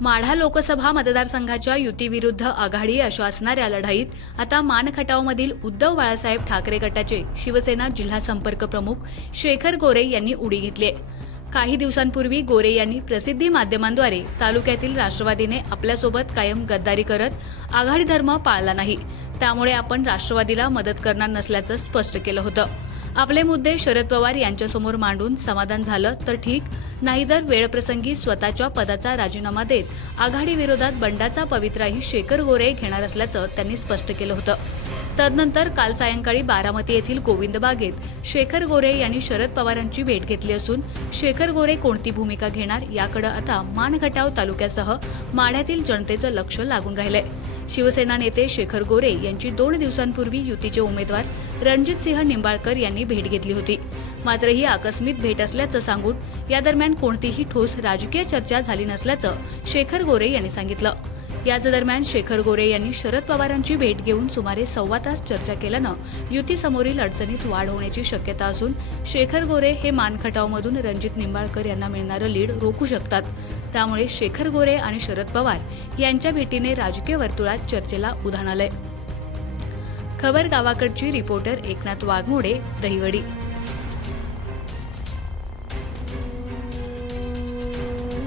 माढा लोकसभा मतदारसंघाच्या युतीविरुद्ध आघाडी अशा असणाऱ्या लढाईत आता मानखटावमधील उद्धव बाळासाहेब ठाकरे गटाचे शिवसेना जिल्हा संपर्क प्रमुख शेखर गोरे यांनी उडी घेतली. काही दिवसांपूर्वी गोरे यांनी प्रसिद्धी माध्यमांद्वारे तालुक्यातील राष्ट्रवादीने आपल्यासोबत कायम गद्दारी करत आघाडी धर्म पाळला नाही. त्यामुळे आपण राष्ट्रवादीला मदत करणार नसल्याचं स्पष्ट केलं होतं. आपले मुद्दे शरद पवार यांच्यासमोर मांडून समाधान झालं तर ठीक नाहीतर वेळप्रसंगी स्वतःच्या पदाचा राजीनामा देत आघाडीविरोधात बंडाचा पवित्राही शेखर गोरे घेणार असल्याचं त्यांनी स्पष्ट केलं होतं. तदनंतर काल सायंकाळी बारामती येथील गोविंद बागेत शेखर गोरे यांनी शरद पवारांची भेट घेतली असून शेखर गोरे कोणती भूमिका घेणार याकडे आता मानघटाव तालुक्यासह माढ्यातील जनतेचं लक्ष लागून राहिलंय. शिवसेना नेते शेखर गोरे यांची दोन दिवसांपूर्वी युतीचे उमेदवार रणजितसिंह निंबाळकर यांनी भेट घेतली होती. मात्र ही आकस्मिक भेट असल्याचं सांगून या दरम्यान कोणतीही ठोस राजकीय चर्चा झाली नसल्याचं शेखर गोरे यांनी सांगितलं. याच दरम्यान शेखर गोरे यांनी शरद पवारांची भेट घेऊन सुमारे सव्वा तास चर्चा केल्यानं युतीसमोरील अडचणीत वाढ होण्याची शक्यता असून शेखर गोरे हे मानखटावमधून रणजित निंबाळकर यांना मिळणारं लीड रोखू शकतात. त्यामुळे शेखर गोरे आणि शरद पवार यांच्या भेटीने राजकीय वर्तुळात चर्चेला उधाण आलंय. खबर गावाकडची रिपोर्टर एकनाथ वाघमोडे दहिवडी.